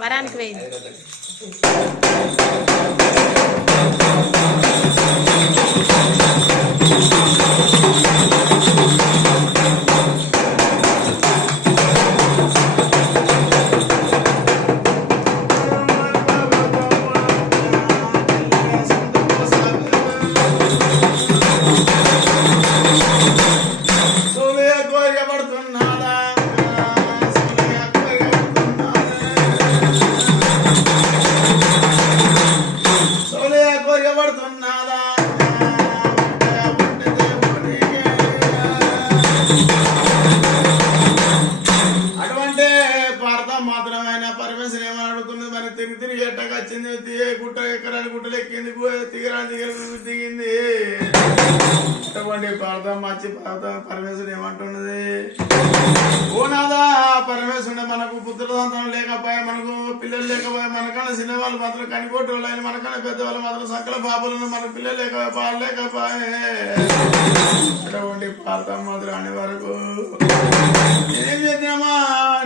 వరానికి పోయింది. గుట్ట ఎక్కరాని గుట్టలు ఎక్కింది, దిగరాని దిగింది. అటువంటి ప్రార్థన మంచి ప్రార్థన పరమేశ్వరుడు ఏమంటున్నది, ఓ నాదా పరమేశ్వరుడు మనకు పుత్రదంతం లేకపోయా, మనకు పిల్లలు లేకపోయా, మనకన్నా చిన్నవాళ్ళు మాత్రం కనికోటి అయిన మనకన్నా పెద్దవాళ్ళు మాత్రం సకల పాపలను మన పిల్లలు లేకపోయా, పాలు లేకపోయే. అటువంటి ప్రార్థన మాత్రం అనే వరకు ఏం చేద్దామా,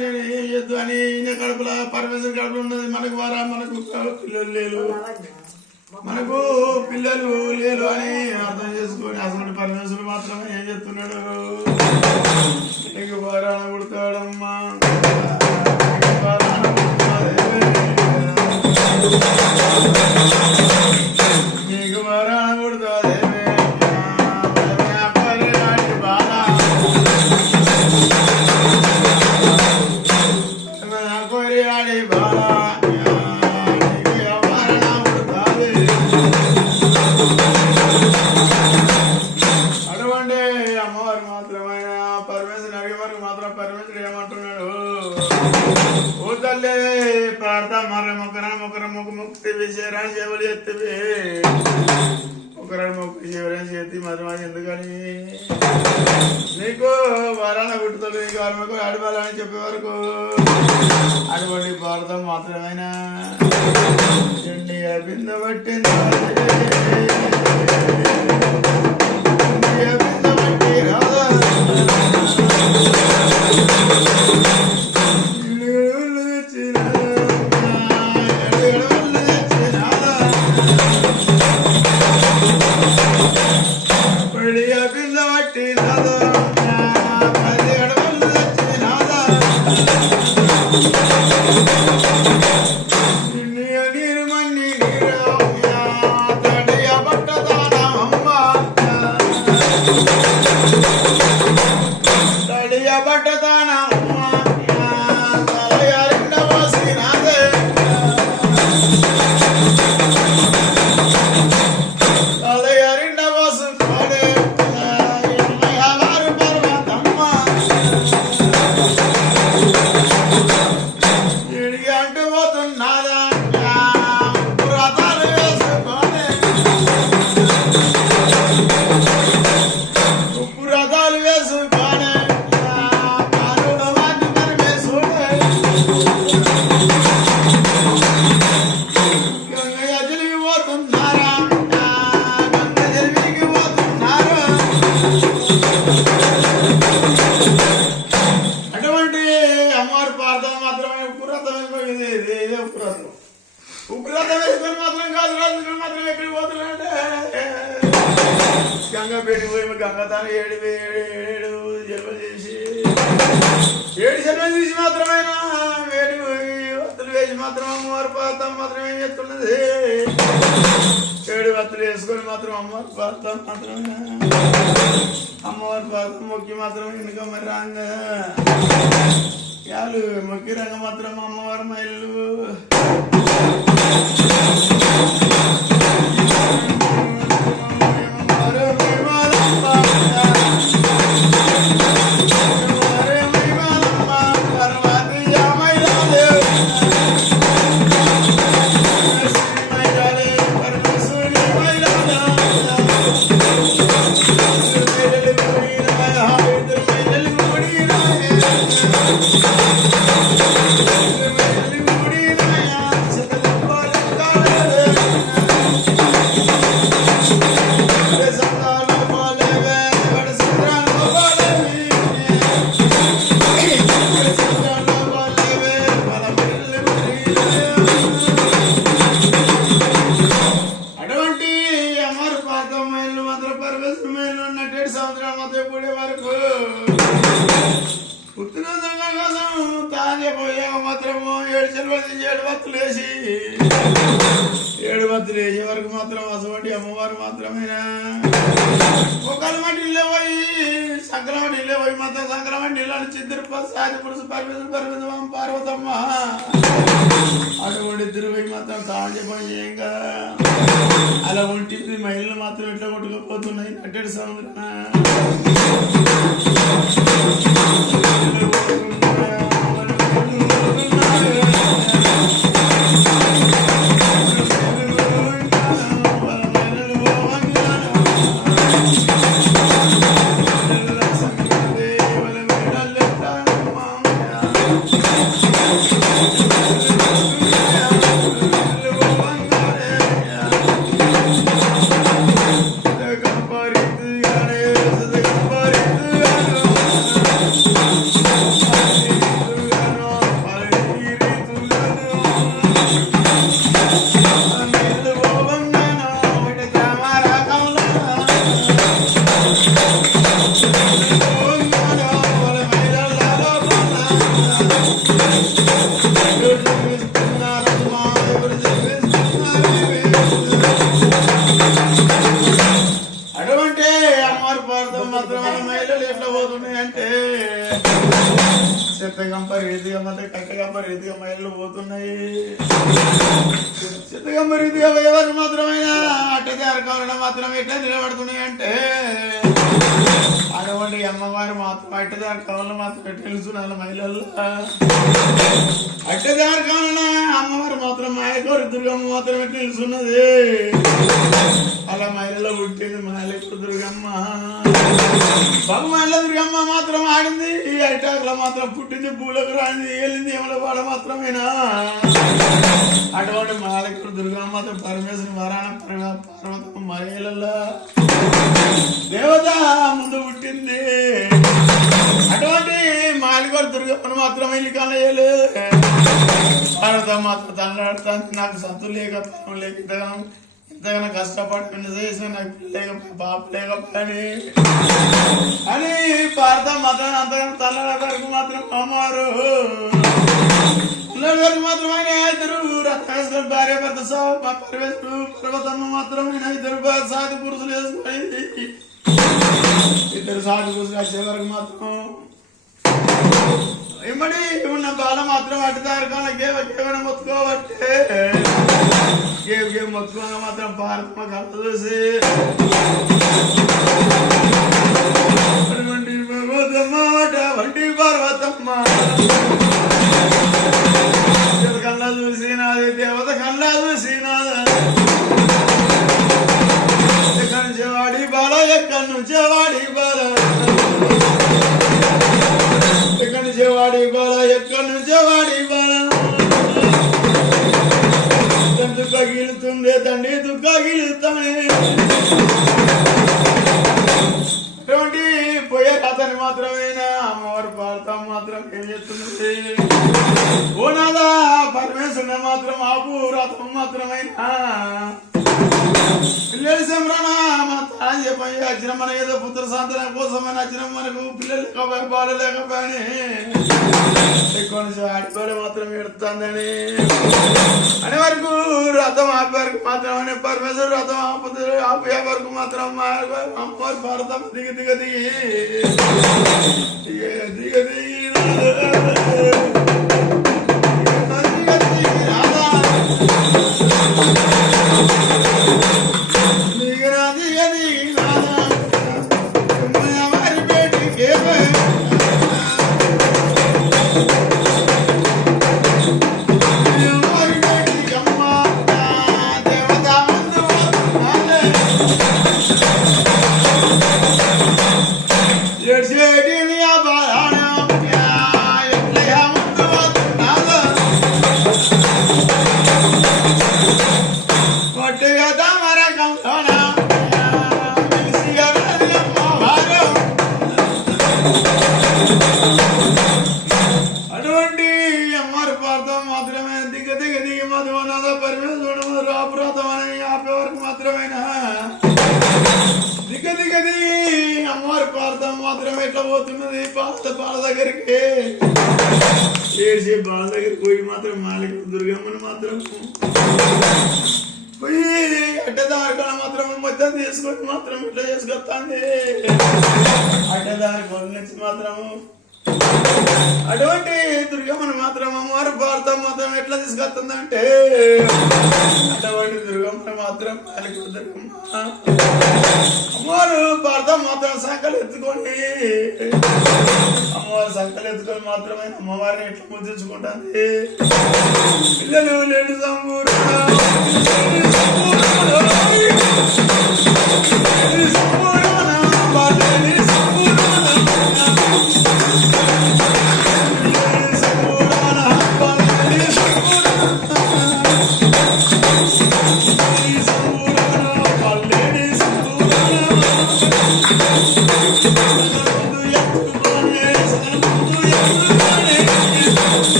నేను ఏం చేద్దు అని ఈయన కడుపులో పరమేశ్వరు కడుపులో ఉన్నది. మనకు వారా మనకు పిల్లలు లేరు, మనకు పిల్లలు లేరు అని అర్థం చేసుకొని అసలు పరమేశ్వరుడు మాత్రమే ఏం చెప్తున్నాడు, నీకు వారాన పుడతాడమ్మా, నీకు వారాన పుడతాదేమే ఆడి బాలా. అటువంటి అమ్మవారు మాత్రమైన పరమేశ్వరుని అడిగే వరకు మాత్రం పరమేశ్వరుడు ఏమంటున్నాడు, ఓ తల్లి ప్రార్థన మర్ర మొక్కర ముక్తి విషయరాని సేవలు ఎత్తివి, ఒకరాని మొక్కు శివరాని చేతి మరి ఎందుకని నీకు వరాన పుట్టుతుంది, నీకు వరకు ఆడిపాలని చెప్పే వరకు అటువంటి ప్రార్థన మాత్రమేనా బింద పట్టింది రాదా ఉగ్రతం వేసుకొని మాత్రం కాదు, రాజులు మాత్రం ఎక్కడికి పోతున్నాడే గంగా పెట్టి పోయి గంగా తన ఏడు జన్మలు చేసి 7 జన్మలు తీసి మాత్రమేనా వేడి వత్తులు వేసి మాత్రం అమ్మవారి పార్థం మాత్రం ఏం చెప్తున్నది, 7 వత్తులు వేసుకొని మాత్రం అమ్మవారి పార్థం మాత్రమే అమ్మవారి పార్థం మొక్కి మాత్రం వెనుక మరి రాంగ యాలు మొక్కి రంగ మాత్రం అమ్మవారి మైళ్ళు లేచి 7 బత్తులు వేసే వరకు మాత్రం అసవంటి అమ్మవారు మాత్రమేనా ఒకళ్ళు మట్టి ఇల్లే పోయి సంక్రమణ ఇల్లే పోయి మాత్రం సంక్రమణ ఇల్లు చిద్దరు సాది పురుషు పరిమితం పార్వతమ్మ అటువంటి ఇద్దరు పోయి మాత్రం కాంజ పని చేయంగా అలా ఒంటి మహిళలు మాత్రం ఎట్లా కొట్టుకుపోతున్నాయి నట్టడి సముద్రం రీతిగా మైళ్ళు పోతున్నాయి చిత్తగంప రీతిగా ఎవరికి మాత్రమైనా అట్టదారు కావాలన్నా మాత్రం ఎట్లా నిలబడుతున్నాయి అంటే అటువంటి అమ్మవారు మాత్రం అట్టదారు కావాలన్నా మాత్రం తెలుసున్నారు మహిళల్లో అట్టదారు కావాలన్నా అమ్మవారు మాత్రం మాయకోరు దుర్గమ్మ మాత్రమే తెలుసున్నది అలా మహిళలో పుట్టింది మాయలకూరు దుర్గమ్మ బహుమహిళ దుర్గమ్మ మాత్రం ఆడింది ఈ అటాకులో మాత్రం పుట్టింది పూలకు రాంది ఏలింది ఏమల వాడ మాత్రమేనా అటువంటి మాలకుడు దుర్గమ్మ మాత్రం పరమేశ్వరి వరాణ పర్వతం మహిళల్లో దేవత ముందు పుట్టింది అటువంటి మాలికోడు దుర్గమ్మను మాత్రం ఇల్లు కనయ్యలే పర్వతం మాత్రం తనలాడుతాను నాకు సత్తు లేక పరం లేక ఇంతగానో కష్టపడి చేసిన నాకు లేక బాబు లేకపోని అని పాడతాం మాత్రం అంతగానో తల్లల వరకు మాత్రం అమ్మవారు వరకు మాత్రం ఆయన ఇద్దరు రత్నేశ్వరు భార్య భర్త పరమేశ్వరు పర్వతమ్మ మాత్రం ఇద్దరు సాధి పురుషులు వేసుకొని ఇద్దరు సాధి పురుషులు వచ్చే వరకు మాత్రం ఇమ్మడి ఉన్న బాల మాత్రం అటుదారు కానీ కేవలం మొత్తుకోబట్టే మొత్తుకోగా మాత్రం పార్వతమ్మ కళ్ళ చూసి వంటి పార్వతమ్మ కళ్ళ చూసినాది దేవత కళ్ళ చూసినాద ఎక్కడి నుంచి వాడి బాల ఎక్కడి నుంచి వాడి బాల ఎక్కడి నుంచి వాడి బాల ఎక్కడి నుంచి వాడి బాల దుఃఖగిలుతుంది తండ్రి దుఃఖగిలుతానే అటువంటి పోయే అతని మాత్రమేనా అమ్మవారు పాడతాం మాత్రం ఏం చేస్తున్నది ఓ నాదా పరమేశ్వరుని మాత్రం ఆపు రథం మాత్రమైనా పిల్లలు సంబరణ మన తాను చెప్పి వచ్చిన మన ఏదో పుత్ర సాంతనం కోసమని వచ్చిన మనకు పిల్లలు లేకపోయి బాలు లేకపోయి ఎక్కువ నుంచి ఆడిపోలే మాత్రం ఎడుతుందని అనే వరకు రథం ఆపే వరకు మాత్రం పరమేశ్వరు రథం ఆపే వరకు మాత్రం అమ్మవారు భారతం దిగి దిగ దిగి దిగ దిగి గది అమ్మవారి పార్థం మాత్రం ఎట్లా పోతున్నది పాల దగ్గరికి ఏడ్చి బాల దగ్గరికి పోయి మాత్రం మాలిక దుర్గమ్మని మాత్రం పోయి అడ్డదారికొని మాత్రం మొత్తం తీసుకొని మాత్రం ఇట్లా చేసుకొస్తాంది అడ్డదారి నుంచి మాత్రము అటువంటి దుర్గమ్మను మాత్రం అమ్మవారు పార్థం మాత్రం ఎట్లా తీసుకొస్తుందంటే అటువంటి దుర్గమ్మను మాత్రం దుర్గమ్మ అమ్మవారు పార్థం మాత్రం సంకలు ఎత్తుకొని అమ్మవారు సంకలు ఎత్తుకొని మాత్రమే అమ్మవారిని ఎట్లా ముద్రించుకుంటుంది పిల్లలు లేని సంబూర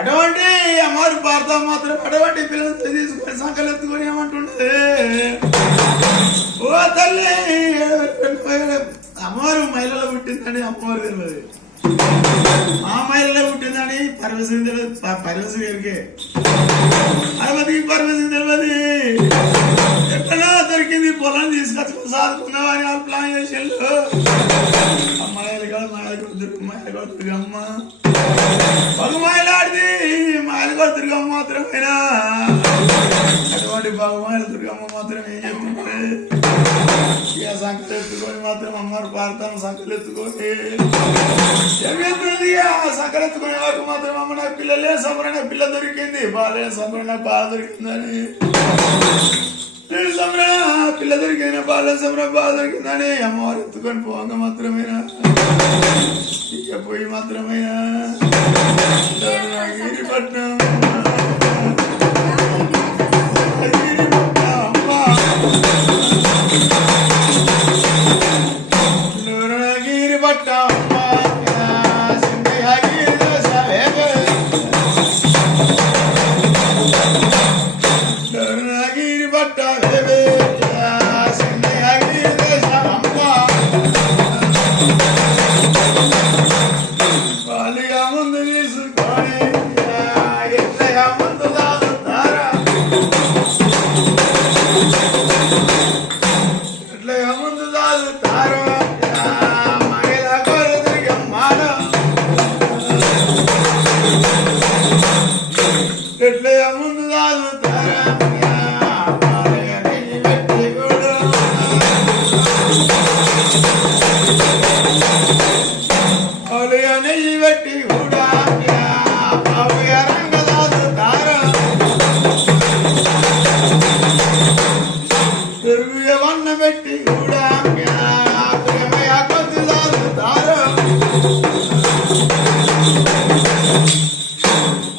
అటువంటి అమ్మవారి పార్థం మాత్రం అటువంటి పిల్లలతో తీసుకొని సంకలు ఎత్తుకొని ఏమంటుండే ఓ తల్లి అమ్మవారు మహిళలో పుట్టిందని అమ్మవారు తెలియదు ఆ మహిళలో పుట్టిందని పరమశివుని తెలియదు పరమశివు గారికి అరవతికి పరమశివు తెలియదు ఎక్కడో దొరికింది పొలం తీసుకొచ్చుకుని సాదుకున్నావా అని వాళ్ళు ప్లాన్ చేసేళ్ళు అమ్మాయిలు కూడా మాయలు దుర్గమ్మ బహుమాయలాడిది మాయలు దుర్గమ్మ మాత్రమేనా అటువంటి బహుమాయల దుర్గమ్మ మాత్రం ఏం చెప్తుంటే ఇక సంకలు ఎత్తుకొని మాత్రం అమ్మవారు పార్థం సంకలు ఎత్తుకొని ఏం చెప్తుంది సంకలు ఎత్తుకునే వరకు మాత్రం అమ్మ నాకు పిల్లలే సంబరణ పిల్ల దొరికింది బాలే సంబరణ బాల దొరికిందని సంబరణ పిల్ల దొరికిన బాల సంబరణ బాల దొరికిందని అమ్మవారు ఎత్తుకొని పోగా మాత్రమేనా ఇక పోయి మాత్రమేనా గిరిపట్నం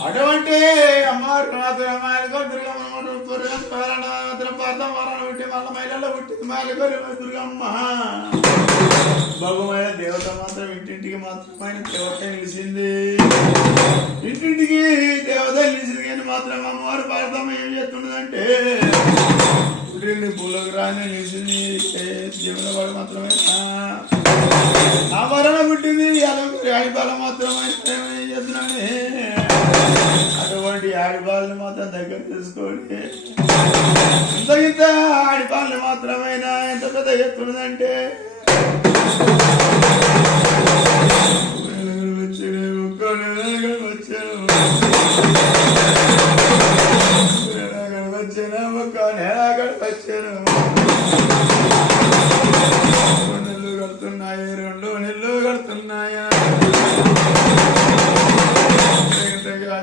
అటువంటి అమ్మవారు మహిళల్లో పుట్టింది మాయలగోరి దుర్గమ్మ భగమైన దేవత మాత్రం ఇంటింటికి మాత్రమైన దేవత నిలిచింది ఇంటింటికి దేవత నిలిచింది కానీ మాత్రం అమ్మవారు పార్థం ఏం చేస్తున్నదంటే పుట్టింది పూలకు రాని నిలిచింది జీవన వాడు మాత్రమే ఆభరణ పుట్టింది ఆడిపాల మాత్రమే ఏం చేస్తున్నానే అటువంటి ఆడిపాలని మాత్రం దగ్గర తీసుకొని ఇంత ఇంత ఆడిపాలని మాత్రమైనా ఎంత పెద్ద ఎత్తున్నదంటే వచ్చాడు వచ్చాడు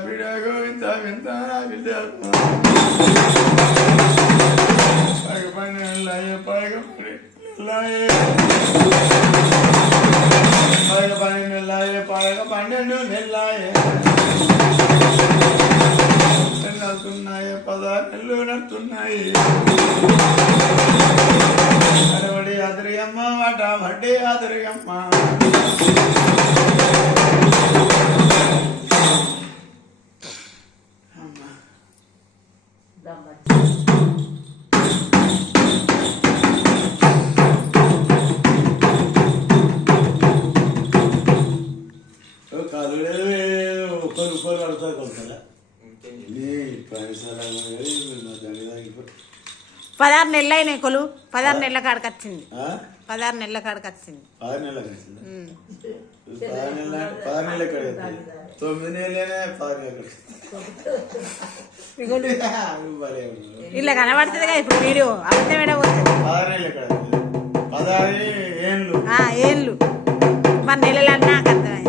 బిడ్డ గోవింద వింత బిడ్డ పైగ పని నెల్లాయే పడగ 12 నెల్లాయే నడుతున్నాయి 16 నెలలు నడుతున్నాయి అరవడి అదరియమ్మ వాట వడ్డీ అదరియమ్మ రూపాయలు కడతా కొలుతారా 16 నెలలు అయినాయి కొలు 16 నెలల కాడికి వచ్చింది 16 నెలల కాడికి వచ్చింది 16 నెలలకు వచ్చింది 16 నెలల కాడికి 9 నెలలనే 16 నెలలు ఇలా కనబడుతుంది కదా ఇప్పుడు వీడియో అబద్ధం ఏడబోతుంది 16 నెలల కాడికి 16 ఏళ్ళు మరి నెలలు అన్నా నాకు అర్థమైంది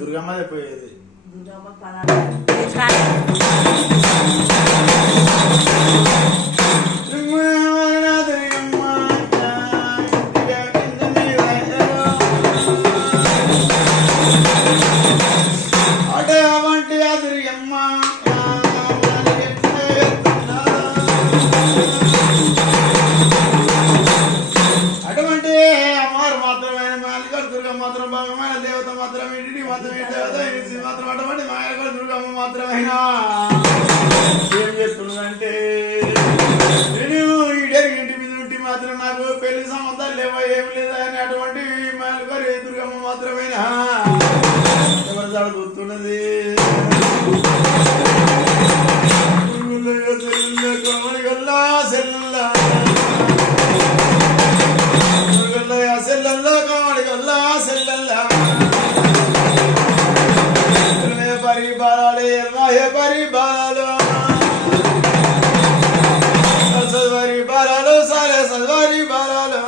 దుర్గమ్మ చెప్పేది అటువంటి అదురియమ్మ అటువంటి అమ్మవారు మాత్రమే మాలిక దుర్గమ్మ మాత్రం భాగమైన దేవత మాత్రం ఇంటిని మాత్రం దేవత మాత్రం అటువంటి మాయల దుర్గమ్మ మాత్రమైనా ఏం చెప్తున్నదంటే నేను ఇంటి మీద ఉంటే మాత్రం నాకు పెళ్లి సంబంధాలు లేవా ఏమి లేదా అని అటువంటి మాయల దుర్గమ్మ మాత్రమైనా ఎవరు చాలా గుర్తున్నది సెల్లల్లా కాడి గల్లా సెల్లల్లా పరిబాలే పరిబాలు సద్వారి బాలాలు సారే సద్వారి బాలాలు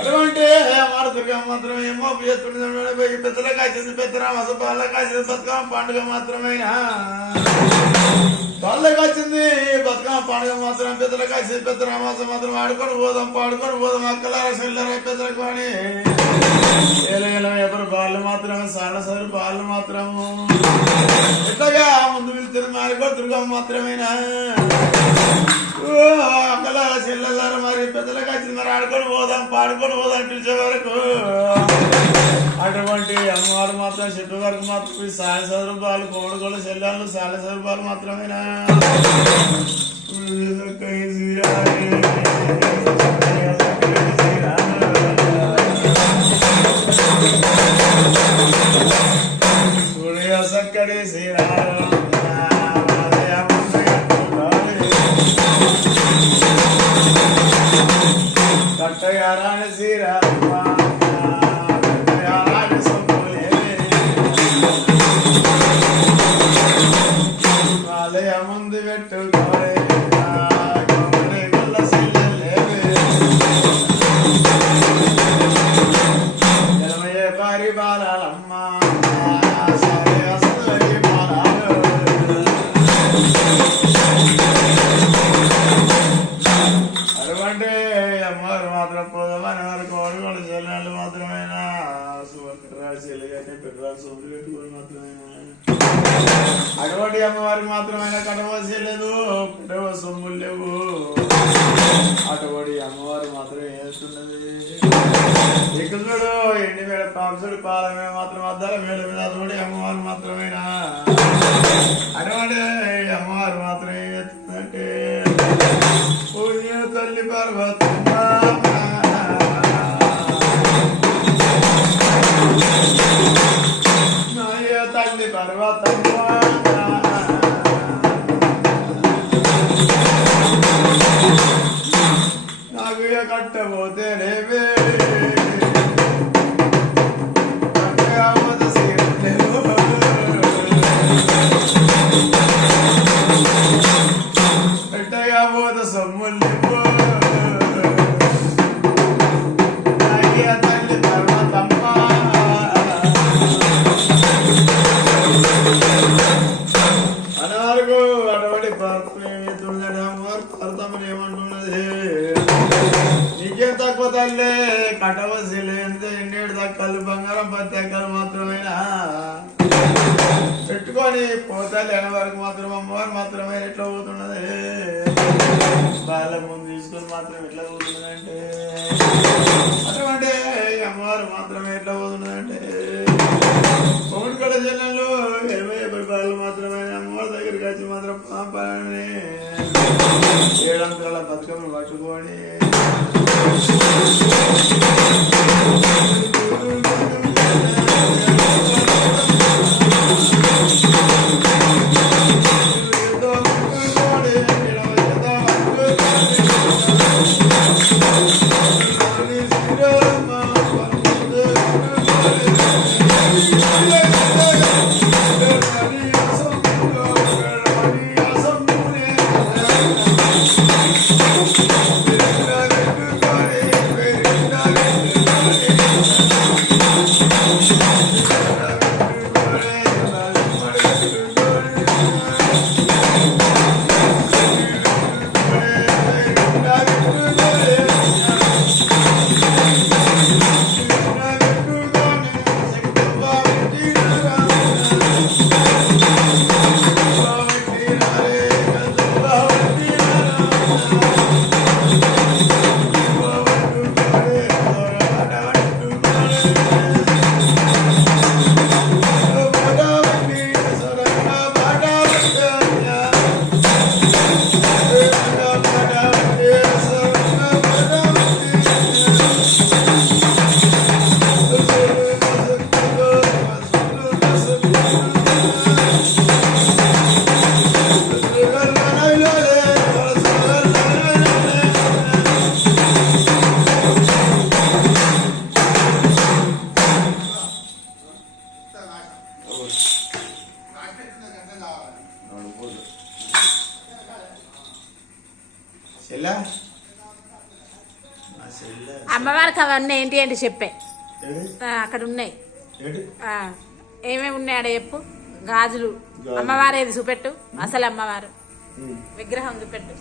అటువంటి మారుతుగా మాత్రం ఏమో ఎత్తుడి పెద్దల కాసింది పెద్దరామస బాల కాసింది బతుకమ్మ పండుగ మాత్రమేనా వాళ్ళకి వచ్చింది బతుకమ్మ పండుగ మాత్రం పెద్దలకు వచ్చింది పెద్దరామాసం మాత్రం ఆడుకొని పోదాం అక్కలార సెల్లర పెద్దలకు అని ఎవరు బాళ్ళు మాత్రమే సాల సరు బాళ్ళు మాత్రము ఎట్లాగా ముందు వెళ్తుంది మారిపోయి దుర్గమ్మ మాత్రమేనా అక్కలార సెల్లలార మరి పెద్దలకు వచ్చింది మరి ఆడుకొని పోదాం పిలిచే వరకు అటువంటి అమ్మవారు మాత్రం చెట్టు వరకు మాత్రం సాల సదుపాలు కోడుకోలు సెల్లాలు సాల సదుపాలు మాత్రమేనా సక్కడి శ్రీరామ కట్టయారాని శ్రీరామ ముందు పెట్టు పారి బాలమ్మ అటువంటి అమ్మవారు మాత్రం పోదామని వారు కోరుకోవాలి చెల్లెళ్ళు మాత్రమేనా సుభద్రాలు చెల్లిగానే పెట్టరాలు సొమ్ములు పెట్టుకోవడం మాత్రమేనా అటువంటి అమ్మవారికి మాత్రమైనా కట్టవలసలేదు పెట్టవ సొమ్ములు లేవు అటువంటి అమ్మవారు మాత్రమే వేస్తున్నది ఇక్కడ ఎండి మీద పాంసుడు పాల మీద మాత్రం అద్దాల మేడ మీద అటువంటి అమ్మవారు మాత్రమేనా అటువంటి అమ్మవారు మాత్రం ఏం చేస్తుందంటే పూజ తల్లి పర్వతమ్మ తల్లి పర్వతమ్మ నాకు కట్టబోతే రేవే పెట్టగా పోత సొమ్ములు తల్లే కటవసిలే ఎన్నేడు దక్కలు బంగారం పత్తెక్కలు మాత్రమేనా పెట్టుకొని పోతాలు ఎన వరకు మాత్రం అమ్మవారు మాత్రమే ఎట్లా పోతున్నది వాళ్ళ ముందు తీసుకొని మాత్రం ఎట్లా పోతున్నదంటే అటువంటి అమ్మవారు మాత్రమే ఎట్లా పోతున్నదంటే పవన్ కళ జిల్లాలో 20 రూపాయలు మాత్రమే అమ్మవారి దగ్గరికి వచ్చి మాత్రం పాపాలని 7 అంకాల బతుకమ్మ పట్టుకొని అమ్మవారికి అవన్నీ ఏంటి ఏంటి చెప్పే అక్కడ ఉన్నాయి ఏమేమి ఉన్నాయి ఆడ చెప్పు గాజులు అమ్మవారు ఏది చూపెట్టు అసలు అమ్మవారు విగ్రహం చూపెట్టు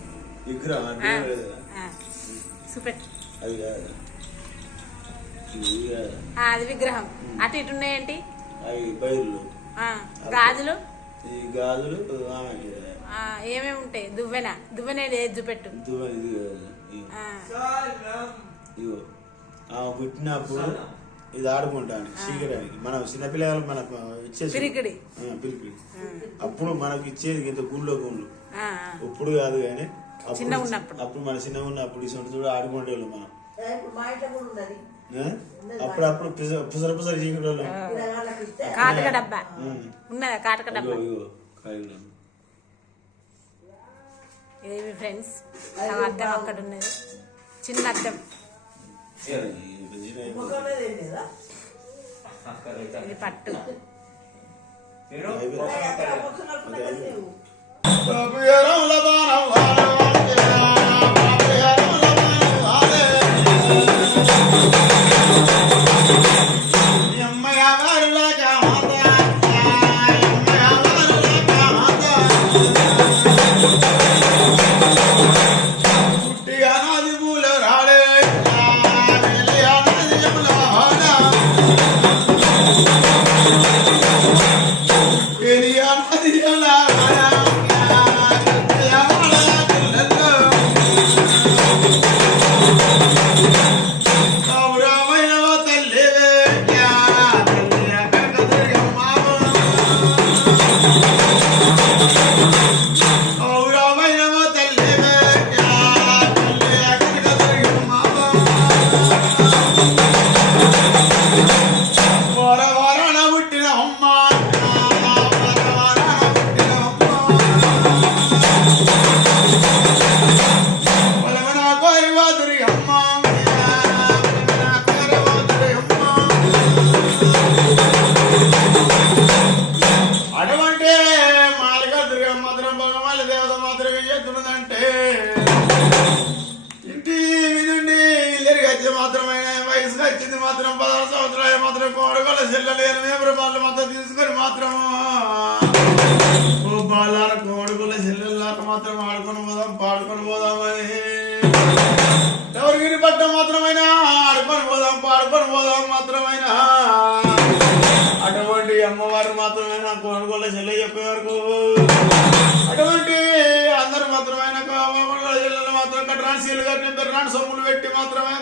చూపెట్టు అది విగ్రహం అటు ఇటు ఉన్నాయేంటి గాజులు ఏమేమి ఉంటాయి దువ్వెన ఏది చూపెట్టు పుట్టినప్పుడు ఇది ఆడుకుంటాను చీకడానికి మనం చిన్నపిల్లలు మనకు ఇచ్చేసి పిలిపిడి అప్పుడు మనకు ఇచ్చేది ఇంత గుండ్లో ఇప్పుడు కాదు కానీ అప్పుడు మన చిన్నగా ఉన్నప్పుడు చూడు ఆడుకునేవాళ్ళు మనం అప్పుడప్పుడు పుసర చీకటి కాటక డబ్బా ఉన్నదా కాటక డబ్బా ఇదేమి ఫ్రెండ్స్ అద్దం అక్కడ ఉన్నది చిన్న అద్దం ఇది పట్టు మాత్రమైనా పోదాం పాడుకొని పోదాం మాత్రమైనా అటువంటి అమ్మవారు మాత్రమైనా కొనుగోలు చెల్లె చెప్పే వరకు అటువంటి అందరు మాత్రమైన కొనుగోలు చెల్లెలు మాత్రం కట్టరాని సీలు కట్టిన పెర్రాని సొమ్ములు పెట్టి మాత్రమే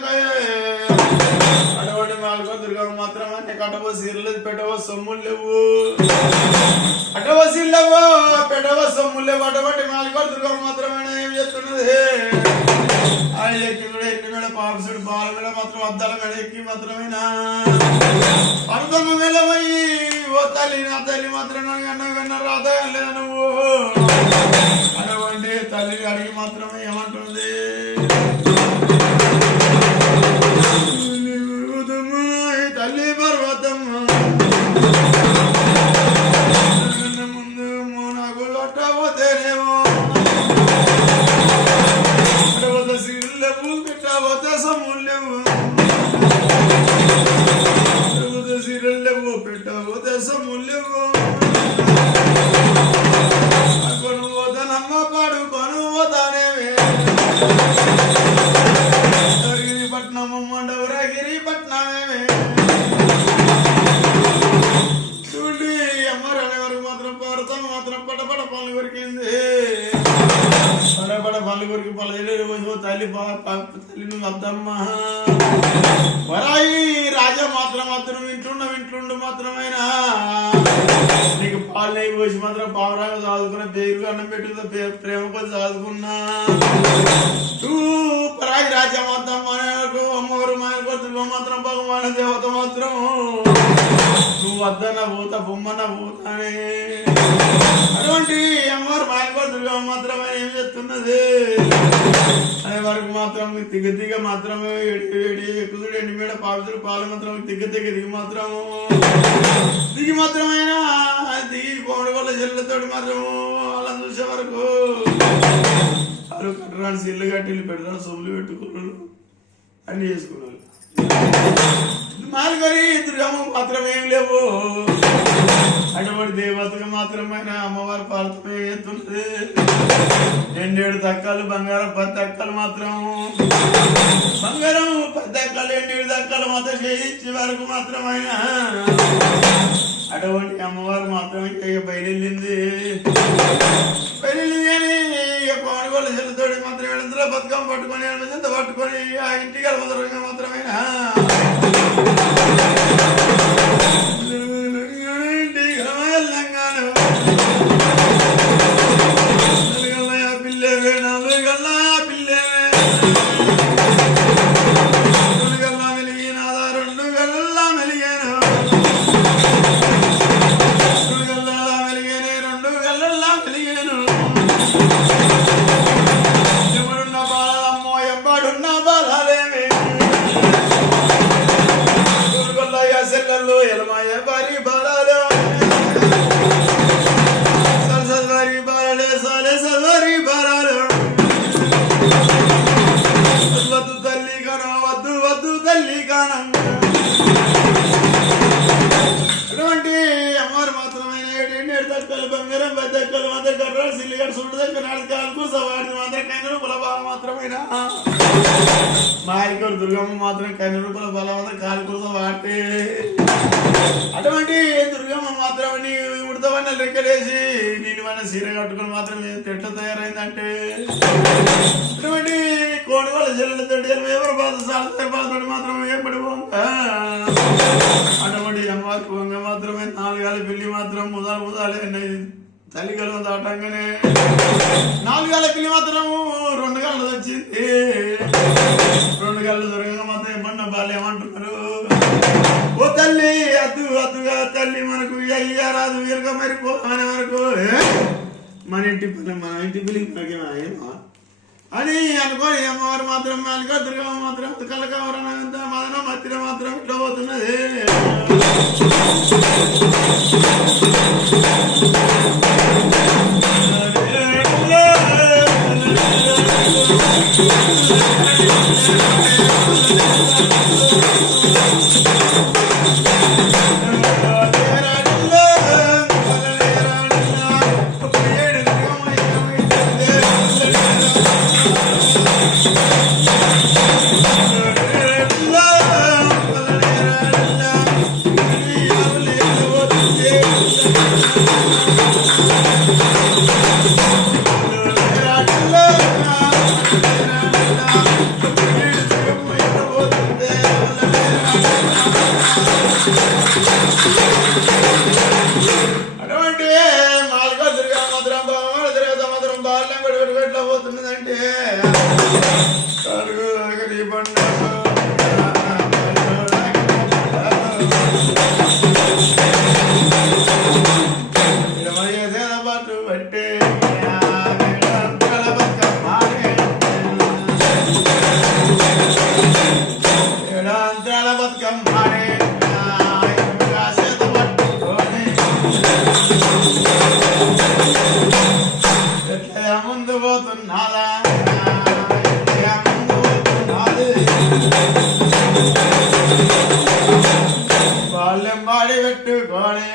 అటువంటి మాలకు దుర్గమ్మ మాత్రమే కట్టవో సీరలేదు పెట్టవో సొమ్ములు లేవు అటవో సీళ్ళవో పెట్టవో సొమ్ములు లేవు అటువంటి మాలకు దుర్గమ్మ మాత్రమే ఏం చెప్తున్నది ఆయన ఎక్కి కూడా ఎన్ని మీద పాపసుడు బాల మీద మాత్రం అద్దాల మీద ఎక్కి మాత్రమేనా అర్థమ్మ మీద పోయి ఓ తల్లి నా తల్లి మాత్రం విన్న రాదా లేదా నువ్వు అటువంటి తల్లిని అడిగి మాత్రమే ఏమంటుంది తల్లి పర్వతమ్మ ముందు నాకు లొట్టబోతేనేమో సిరులేవు పెట్టబోతే సొమ్ములేవు సిరులేవు పెట్టబోతే సొమ్ములేవు కొను పోతానమ్మ పాడు కొను పోతానేమే గిరిపట్నం మండవరా గిరిపట్నమేమే చూడండి అమ్మరాని వరకు మాత్రం పారుతాం మాత్రం పడపడ పనులు కొరికింది పడపడ పనులు కొరికి పలు తల్లి తల్లి నువ్వు వద్దమ్మా వరాయి రాజా మాత్రం వింటుండు మాత్రమైనా నీకు పాలు నెయ్యి పోసి మాత్రం పావురాగా చదువుకున్న పేరు అన్నం పెట్టుకున్న ప్రేమ కొద్ది చదువుకున్నా పరాయి రాజా మాత్రం అమ్మవారు మాయకు మాత్రం భగవాన దేవత మాత్రం నువ్వు వద్దన్న పోతా బొమ్మన్న పోతానే అటువంటి అమ్మవారు మాయకు దుర్గమ్మ మాత్రమే ఏం చేస్తున్నది అనే వరకు మాత్రం దిగ మాత్రమే ఎక్కుదుడు ఎండి మీద పావితుడు పాలు మాత్రం దిగి మాత్రము దిగి మాత్రమైనా దిగి కోడి వల్ల చెల్లెతోటి మాత్రము అలా చూసే వరకు వాళ్ళు కట్టరాని సిల్లు కట్టి పెడతారు సొమ్ములు పెట్టుకున్నారు అన్ని చేసుకున్నారు మాల్గరి దుర్గమ్మ మాత్రం ఏం లేవు అటువంటి దేవతగా మాత్రమైన అమ్మవారి పాలతమే ఎత్తున్నది 2 తక్కలు బంగారం 10 తక్కలు మాత్రం బంగారం 10 తక్కలు 2 తక్కలు మాత్రం చేయించే వరకు మాత్రమైన అటువంటి అమ్మవారు మాత్రమే బయలుదేరింది కానీ కొనుగోలు చెల్లుతోడి మాత్రం ఎంతలో బతుకమ్మ పట్టుకొని ఎంత పట్టుకొని ఆ ఇంటికి వెళ్ళి మాత్రమైనా అటువంటి అమ్మవారు మాత్రమైన 7 తక్కలు బంగారం 10 తక్కలు మాత్రం కర్రాలు సిల్లిగడ్డ సుండు దగ్గర 4 కాలు సవాడి మాత్రం కైన రూపాయల మాత్రమైన మా ఇక్కడ దుర్గమ్మ మాత్రం కైన రూపాయల బల మాత్రం కాలు కురస వాడితే అటువంటి దుర్గమ్మ మాత్రం ఉడతవన్న లెక్కలేసి నేను మన సీర కట్టుకుని మాత్రం ఎట్లా తయారైందంటే అటువంటి కోడి వాళ్ళ చెల్లెలతో ఎవరు బాధతోటి మాత్రం ఏపడి అటువంటి అమ్మవారికి వంగ మాత్రమే 4 గాలి పిల్లి మాత్రం ముదాలే తల్లి గల దాటంగానే 4 గాలి పిల్లి మాత్రం 2 గళ్ళు వచ్చింది 2 గళ్ళు దొరకగా మాత్రం ఏమన్నా బాలు ఏమంటున్నారు ఓ తల్లి అద్దుగా తల్లి మనకు అయ్యా రాదు ఎరుక మరిపో అనే వరకు మన ఇంటి పిల్లి మనకేమో అని అనుకోని అమ్మవారు మాత్రం మాలిక దుర్గమ్మ మాత్రం కలకవరంత మదన మత్తిన మాత్రం ఇట్లా పోతున్నది కొండకు పట్టు పట్టే ఏడాంతరాల బతుకమ్మానే పట్టుకొని ఎట్లా ముందు పోతున్నాదా ముందు పోతున్నది వాళ్ళెం బాడి పెట్టుకొని